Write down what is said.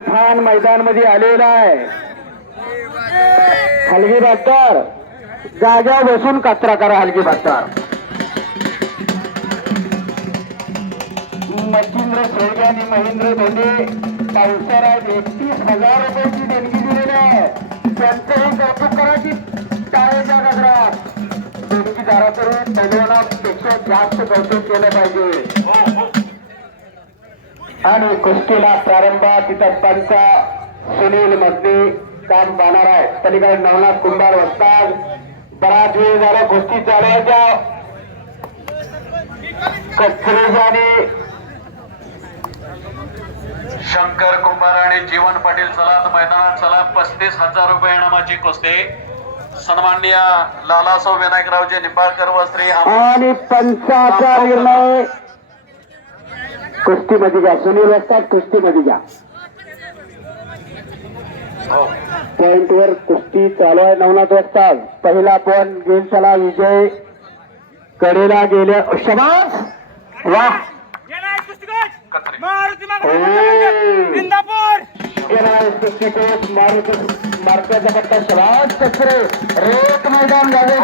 फान मैदान मध्ये आलेला आहे. हलगी बॅटर जाग्यावर बसून कचरा करा. हलगी बॅटर मच्छिंद्र शेळके आणि महेंद्र धोंडे पावसाळ्यात 31,000 रुपयाची देणगी दिलेली आहे. त्यांचंही कौतुक करायची टाळेच्या गजरात देणगीदाराकडून पैलवानापेक्षा जास्त कौतुक केलं पाहिजे. आणि कुस्तीला प्रारंभ तिथं पंच सुनील मधने काम पाहणार आहे. पलीकडे नवनाथ कुंभार वस्ताद. बराच वेळ झाला कुस्ती चालायच्या. कचरेजाने शंकर कुंभार आणि जीवन पाटील चला मैदानात चला. 35,000 रुपये इनामाची कुस्ती. सन्माननीय लालासो विनायकरावजी निंबाळकर व श्री आणि पंचाचा निर्णय कुस्तीमध्ये घ्या. सुनील वस्ताद कुस्तीमध्ये घ्या. पॉइंट वर कुस्ती चालू आहे. नवनाथ वस्ताद पहिला पॉइंट घेऊन चला. विजय कडेला गेले. शबास वाह. मारुतीचा पट्टा शबास. कचरे रेत मैदान झाले.